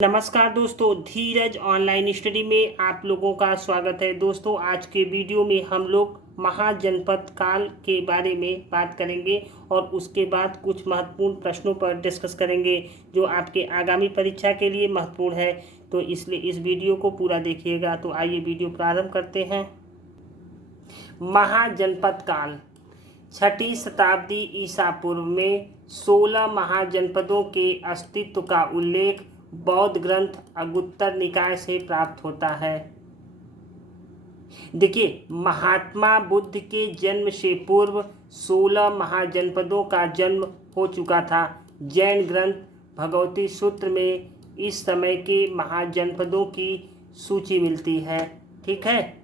नमस्कार दोस्तों, धीरज online study में आप लोगों का स्वागत है। दोस्तों, आज के वीडियो में हम लोग महाजनपद काल के बारे में बात करेंगे और उसके बाद कुछ महत्वपूर्ण प्रश्नों पर डिस्कस करेंगे जो आपके आगामी परीक्षा के लिए महत्वपूर्ण है। तो इसलिए इस वीडियो को पूरा देखिएगा। तो आइए वीडियो प्रारंभ करते हैं। महाजनपद काल 6ठी शताब्दी ईसा पूर्व में 16 महाजनपदों के अस्तित्व का उल्लेख बौद्ध ग्रंथ अगुत्तर निकाय से प्राप्त होता है। देखिए, महात्मा बुद्ध के जन्म से पूर्व 16 महाजनपदों का जन्म हो चुका था। जैन ग्रंथ भगवती सूत्र में इस समय के महाजनपदों की सूची मिलती है। ठीक है,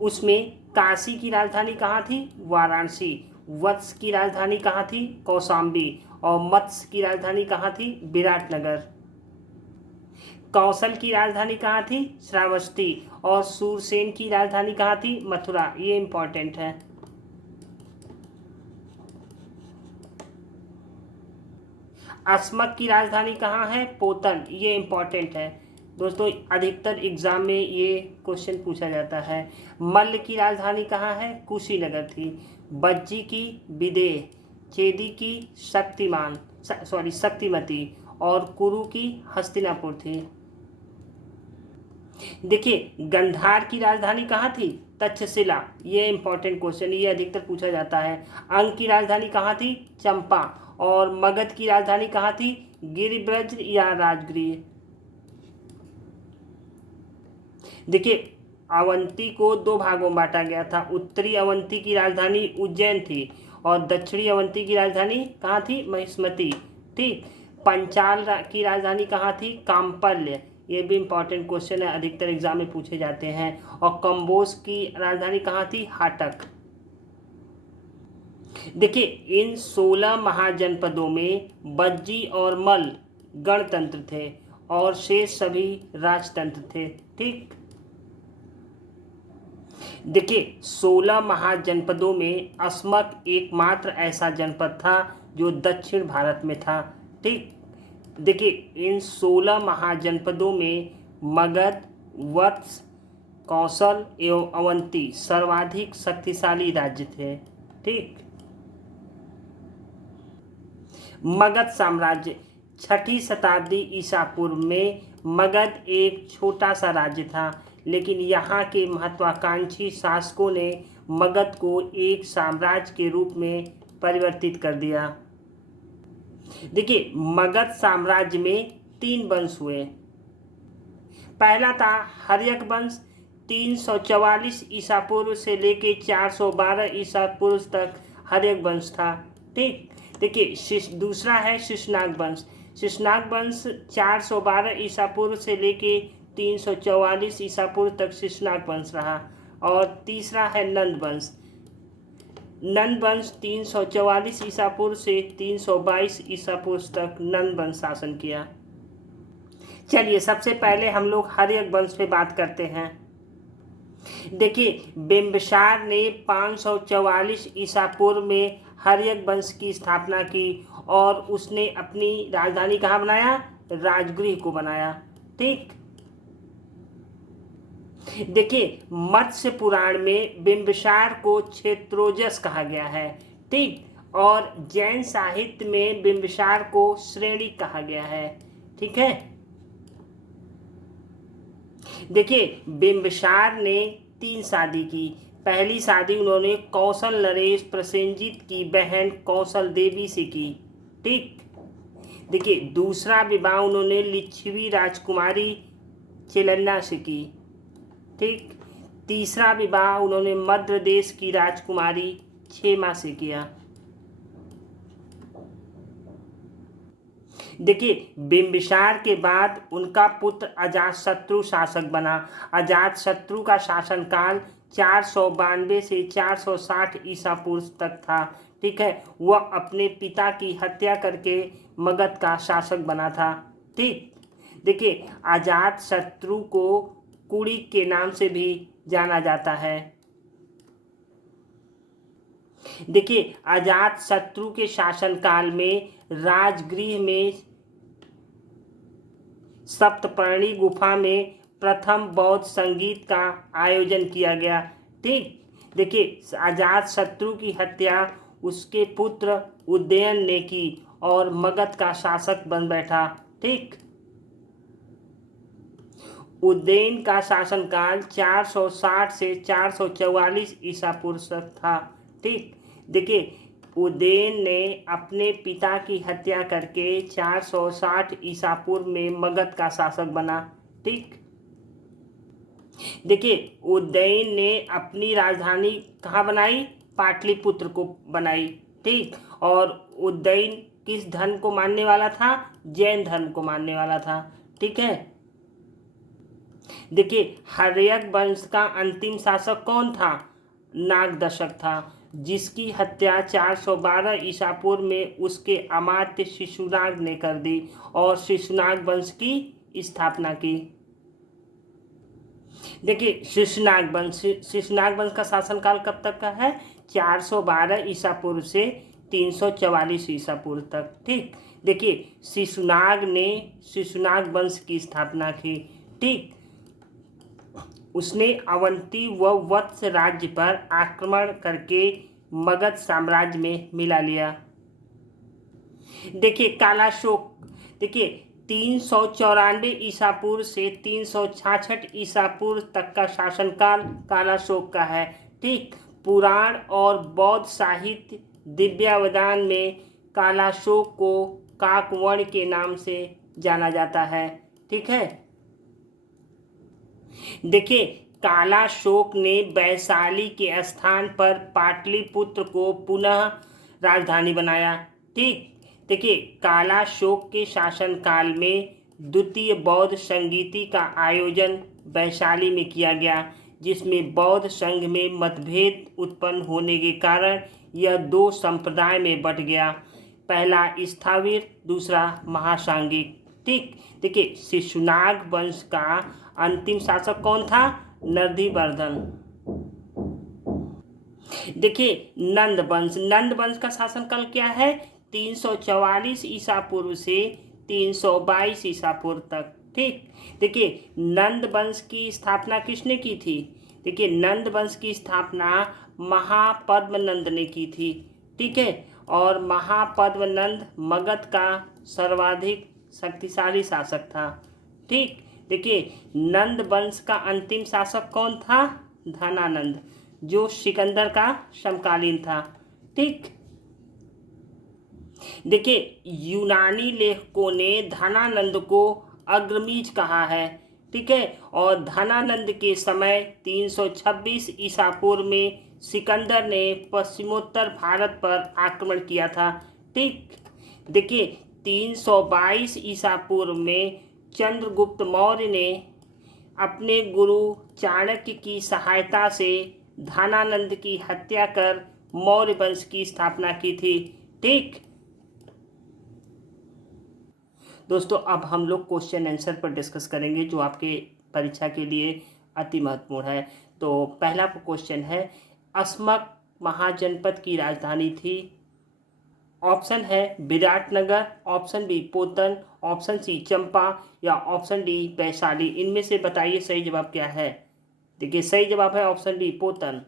उसमें काशी की राजधानी कहाँ थी? वाराणसी। वत्स की राजधानी कहाँ थी? कौशाम्बी। और मत्स्य की राजधानी कहाँ थी? विराटनगर। कौशल की राजधानी कहाँ थी? श्रावस्ती। और सूरसेन की राजधानी कहाँ थी? मथुरा। ये इंपॉर्टेंट है। अस्मक की राजधानी कहाँ है? पोतन। ये इंपॉर्टेंट है दोस्तों, अधिकतर एग्जाम में ये क्वेश्चन पूछा जाता है। मल्ल की राजधानी कहाँ है? कुशीनगर थी। बज्जी की विदेह, चेदी की शक्तिमती और कुरु की हस्तिनापुर थी। देखिए, गंधार की राजधानी कहाँ थी? तक्षशिला। ये इंपॉर्टेंट क्वेश्चन, ये अधिकतर पूछा जाता है। अंग की राजधानी कहाँ थी? चंपा। और मगध की राजधानी कहाँ थी? गिरिब्रज या राजगृह। देखिए, अवंती को दो भागों में बांटा गया था। उत्तरी अवंती की राजधानी उज्जैन थी और दक्षिणी अवंती की राजधानी कहाँ थी? महिष्मती। ठीक। पंचाल की राजधानी कहाँ थी? काम्पल्य। ये भी इंपॉर्टेंट क्वेश्चन है, अधिकतर एग्जाम में पूछे जाते हैं। और कंबोज की राजधानी कहाँ थी? हाटक। देखिए, इन 16 महाजनपदों में बज्जी और मल्ल गणतंत्र थे और शेष सभी राजतंत्र थे। ठीक। देखिए, 16 महाजनपदों में अस्मक एकमात्र ऐसा जनपद था जो दक्षिण भारत में था। ठीक। देखिए, इन 16 महाजनपदों में मगध, वत्स, कौशल एवं अवंती सर्वाधिक शक्तिशाली राज्य थे। ठीक। मगध साम्राज्य 6ठी शताब्दी ईसा पूर्व में मगध एक छोटा सा राज्य था, लेकिन यहाँ के महत्वाकांक्षी शासकों ने मगध को एक साम्राज्य के रूप में परिवर्तित कर दिया। देखिए, मगध साम्राज्य में 3 वंश हुए। पहला था हर्यक वंश, 344 ईसा पूर्व से लेके 412 ईसा पूर्व तक हर्यक वंश था। ठीक। देखिए, दूसरा है शिशुनाग वंश। शिशुनाग वंश 412 ईसा पूर्व से लेके 344 ईसा पूर्व तक शिशुनाग वंश रहा। और तीसरा है नंद वंश। नंद वंश 344 ईसा पूर्व से 322 ईसा पूर्व तक नंद वंश शासन किया। चलिए, सबसे पहले हम लोग हर्यक वंश पे बात करते हैं। देखिए, बिंबिसार ने 544 ईसा पूर्व में हर्यक वंश की स्थापना की और उसने अपनी राजधानी कहाँ बनाया? राजगृह को बनाया। ठीक। देखिए, मत्स्य पुराण में बिंबिसार को क्षेत्रोजस कहा गया है। ठीक। और जैन साहित्य में बिंबिसार को श्रेणी कहा गया है। ठीक है। देखिए, बिंबिसार ने 3 शादी की। पहली शादी उन्होंने कौशल नरेश प्रसेनजीत की बहन कौशल देवी से की। ठीक। देखिए, दूसरा विवाह उन्होंने लिच्छवी राजकुमारी चेलन्ना से की। ठीक। तीसरा विवाह उन्होंने मध्य देश की राजकुमारी क्षेमा से किया। देखिए, बिंबिसार के बाद उनका पुत्र अजातशत्रु शासक बना। अजातशत्रु का शासनकाल 492 से 460 ईसा पूर्व तक था। ठीक है, वह अपने पिता की हत्या करके मगध का शासक बना था। ठीक। देखिए, अजातशत्रु को कुड़ी के नाम से भी जाना जाता है। देखिए, अजातशत्रु के शासनकाल में राजगृह में सप्तपर्णी गुफा में प्रथम बौद्ध संगीत का आयोजन किया गया। ठीक, देखिए अजात शत्रु की हत्या उसके पुत्र उदयन ने की और मगध का शासक बन बैठा। ठीक, उदयन का शासनकाल 460 से 444 ईसा पूर्व तक था। ठीक, देखिए उदयन ने अपने पिता की हत्या करके 460 ईसा पूर्व में मगध का शासक बना। ठीक, देखिए उदयन ने अपनी राजधानी कहाँ बनाई? पाटलिपुत्र को बनाई। ठीक, और उदयन किस धर्म को मानने वाला था? जैन धर्म को मानने वाला था। ठीक है, देखिए हर्यक वंश का अंतिम शासक कौन था? नागदशक था, जिसकी हत्या 412 ईसा पूर्व में उसके अमात्य शिशुनाग ने कर दी और शिशुनाग वंश की स्थापना की। देखिए शिशुनाग वंश का शासनकाल कब तक का है? 412 ईसा पूर्व से 344 ईसा पूर्व तक। ठीक, देखिए शिशुनाग ने शिशुनाग वंश की स्थापना की। ठीक, उसने अवंती व वत्स राज्य पर आक्रमण करके मगध साम्राज्य में मिला लिया। देखिए कालाशोक, देखिए 394 ईसा पूर्व से 366 ईसा पूर्व तक का शासनकाल कालाशोक का है। ठीक, पुराण और बौद्ध साहित्य दिव्यावदान में कालाशोक को काकवर्ण के नाम से जाना जाता है। ठीक है, देखिए कालाशोक ने वैशाली के स्थान पर पाटलिपुत्र को पुनः राजधानी बनाया। ठीक, देखिए कालाशोक के शासनकाल में द्वितीय बौद्ध संगीति का आयोजन वैशाली में किया गया, जिसमें बौद्ध संघ में मतभेद उत्पन्न होने के कारण यह दो संप्रदाय में बंट गया, पहला स्थाविर, दूसरा महासांगिक। ठीक, देखिए शिशुनाग वंश का अंतिम शासक कौन था? नंदिवर्धन। देखिए नंद वंश का शासनकाल क्या है? 344 ईसा पूर्व से 322 ईसा पूर्व तक। ठीक, देखिए नंद वंश की स्थापना किसने की थी? देखिए नंद वंश की स्थापना महापद्मनंद ने की थी। ठीक है, और महापद्मनंद मगध का सर्वाधिक शक्तिशाली शासक था। ठीक, देखिए नंद वंश का अंतिम शासक कौन था? धनानंद, जो सिकंदर का समकालीन था। ठीक, देखिए यूनानी लेखकों ने धनानंद को अग्रमीज कहा है। ठीक है, और धनानंद के समय 326 ईसा पूर्व में सिकंदर ने पश्चिमोत्तर भारत पर आक्रमण किया था। ठीक, देखिए 322 ईसा पूर्व में चंद्रगुप्त मौर्य ने अपने गुरु चाणक्य की सहायता से धनानंद की हत्या कर मौर्य वंश की स्थापना की थी। ठीक दोस्तों, अब हम लोग क्वेश्चन आंसर पर डिस्कस करेंगे जो आपके परीक्षा के लिए अति महत्वपूर्ण है। तो पहला क्वेश्चन है, अस्मक महाजनपद की राजधानी थी? ऑप्शन है Viratnagar, option B Potana, option C चंपा या ऑप्शन डी वैशाली। इनमें से बताइए सही जवाब क्या है। देखिए सही जवाब है ऑप्शन डी पोतन।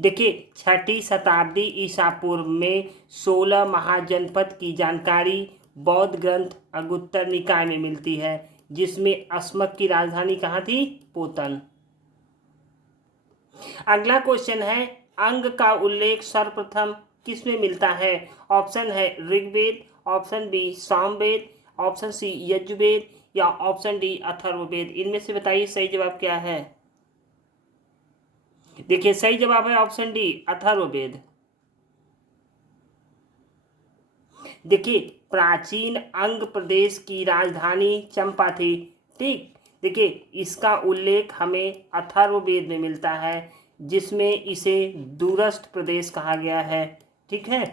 देखिए 6ठी शताब्दी ईसा पूर्व में 16 महाजनपद की जानकारी बौद्ध ग्रंथ अगुत्तर निकाय में मिलती है, जिसमें अस्मक की राजधानी कहाँ थी? पोतन। अगला क्वेश्चन है, अंग का उल्लेख सर्वप्रथम किस में मिलता है? ऑप्शन है Rigveda, option B Samaveda, option C Yajurveda या ऑप्शन डी अथर्ववेद। इनमें से बताइए सही जवाब क्या है। देखिए सही जवाब है ऑप्शन डी अथर्ववेद। देखिए प्राचीन अंग प्रदेश की राजधानी चंपा थी। ठीक, देखिए इसका उल्लेख हमें अथर्ववेद में मिलता है, जिसमें इसे दूरस्थ प्रदेश कहा गया है। ठीक है,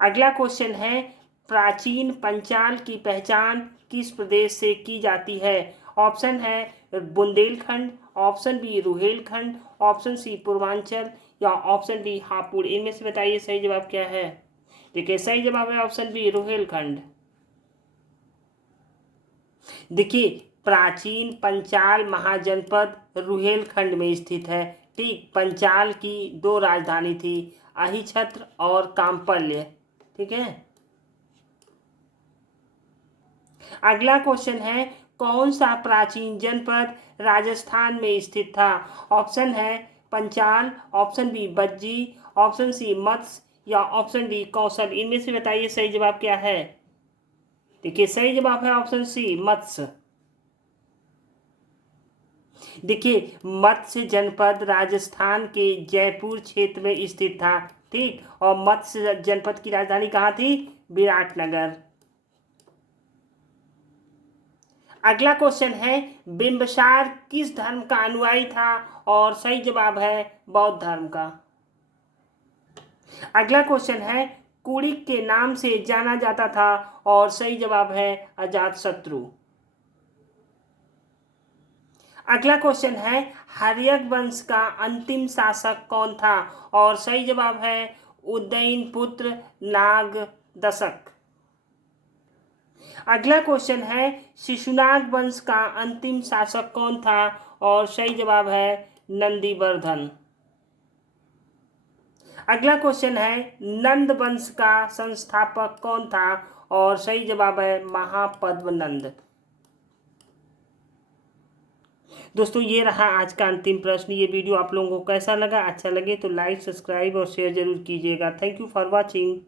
अगला क्वेश्चन है, प्राचीन पंचाल की पहचान किस प्रदेश से की जाती है? ऑप्शन है Bundelkhand, option B Rohilkhand, option C Purvanchal या ऑप्शन डी हापुड़। इनमें से बताइए सही जवाब क्या है। देखिए सही जवाब है ऑप्शन बी रुहेलखंड। देखिए प्राचीन पंचाल महाजनपद रुहेलखंड में स्थित है। ठीक, पंचाल की दो राजधानी थी, अहिछत्र और काम्पल्य। ठीक है, अगला क्वेश्चन है कौन सा प्राचीन जनपद राजस्थान में स्थित था? ऑप्शन है पंचाल, ऑप्शन बी बज्जी, ऑप्शन सी मत्स्य या ऑप्शन डी कौशल। इनमें से बताइए सही जवाब क्या है। देखिए सही जवाब है ऑप्शन सी मत्स्य। देखिए मत्स्य जनपद राजस्थान के जयपुर क्षेत्र में स्थित था। ठीक, और मत्स्य जनपद की राजधानी कहाँ थी? विराटनगर। अगला क्वेश्चन है बिंबसार किस धर्म का अनुयायी था? और सही जवाब है बौद्ध धर्म का। अगला क्वेश्चन है कुड़िक के नाम से जाना जाता था? और सही जवाब है अजातशत्रु। अगला क्वेश्चन है हर्यक वंश का अंतिम शासक कौन था? और सही जवाब है उदयनपुत्र नागदशक। अगला क्वेश्चन है शिशुनाग वंश का अंतिम शासक कौन था? और सही जवाब है नंदीवर्धन। अगला क्वेश्चन है नंद वंश का संस्थापक कौन था? और सही जवाब है महापद्मनंद। दोस्तों ये रहा आज का अंतिम प्रश्न। ये वीडियो आप लोगों को कैसा लगा? अच्छा लगे तो लाइक, सब्सक्राइब और शेयर जरूर कीजिएगा। Thank you for watching.